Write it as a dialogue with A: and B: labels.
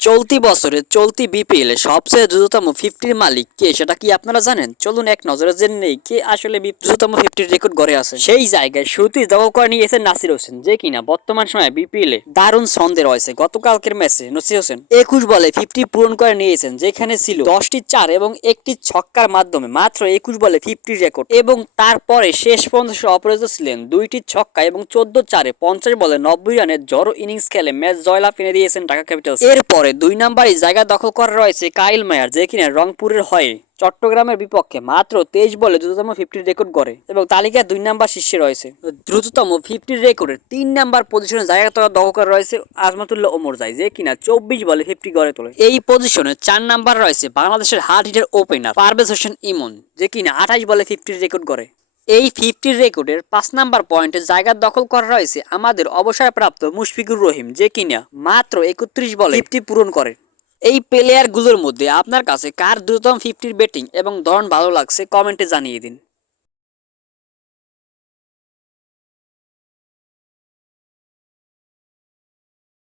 A: চলতি বছরে চলতি বিপিএল সবচেয়ে দ্রুততম ফিফটির মালিক কে সেটা কি আপনারা জানেন? চলুন এক নজরে জেনে নেই কে আসলে দ্রুততম ফিফটির রেকর্ড গড়ে আছে। সেই জায়গায় শুরুতেই দখল করে নিয়েছে নাসির হোসেন যে কিনা বর্তমান সময়ে বিপিএল এ দারুণ ছন্দে রয়েছে। গতকালকের ম্যাচে নসির হোসেন একুশ বলে ফিফটি পূরণ করে নিয়েছেন, যেখানে ছিল দশটি চার এবং একটি ছক্কার মাধ্যমে মাত্র একুশ বলে ফিফটি রেকর্ড এবং তারপরে শেষ পর্যন্ত সে অপরাজিত ছিলেন দুইটি ছক্কা এবং চোদ্দ চারে পঞ্চাশ বলে নব্বই রানের জড়ো ইনিংস খেলে ম্যাচ জয়লাভ এনে দিয়েছেন ঢাকা ক্যাপিটালস। এরপরে দুই নম্বরে জায়গা দখল করা রয়েছে কাইল মায়ার, যে কিনা রংপুরের হয়ে চট্টগ্রামের বিপক্ষে মাত্র তেইশ বলে দ্রুততম ফিফটির রেকর্ড গড়ে এবং তালিকায় দুই নাম্বার শীর্ষে রয়েছে। দ্রুততম ফিফটির রেকর্ডের তিন নাম্বার পজিশনে জায়গা তো দখল করা রয়েছে আজমাতুল্লাহ ওমর জাই, যে কিনা চব্বিশ বলে ফিফটি গড়ে তোলে। এই পজিশনে চার নাম্বার রয়েছে বাংলাদেশের hard hitter opener Parvez Hossain Emon, যে কিনা আঠাশ বলে ফিফটির রেকর্ড গড়ে। এই ফিফটির রেকর্ডের পাঁচ নাম্বার পয়েন্টে জায়গা দখল করা রয়েছে আমাদের অবসরপ্রাপ্ত মুশফিকুর রহিম, যে কিনা মাত্র একত্রিশ বলে ফিফটি পূরণ করে। এই প্লেয়ারগুলোর মধ্যে আপনার কাছে কার দ্রুততম ফিফটির ব্যাটিং এবং ধরন ভালো লাগছে কমেন্টে জানিয়ে দিন।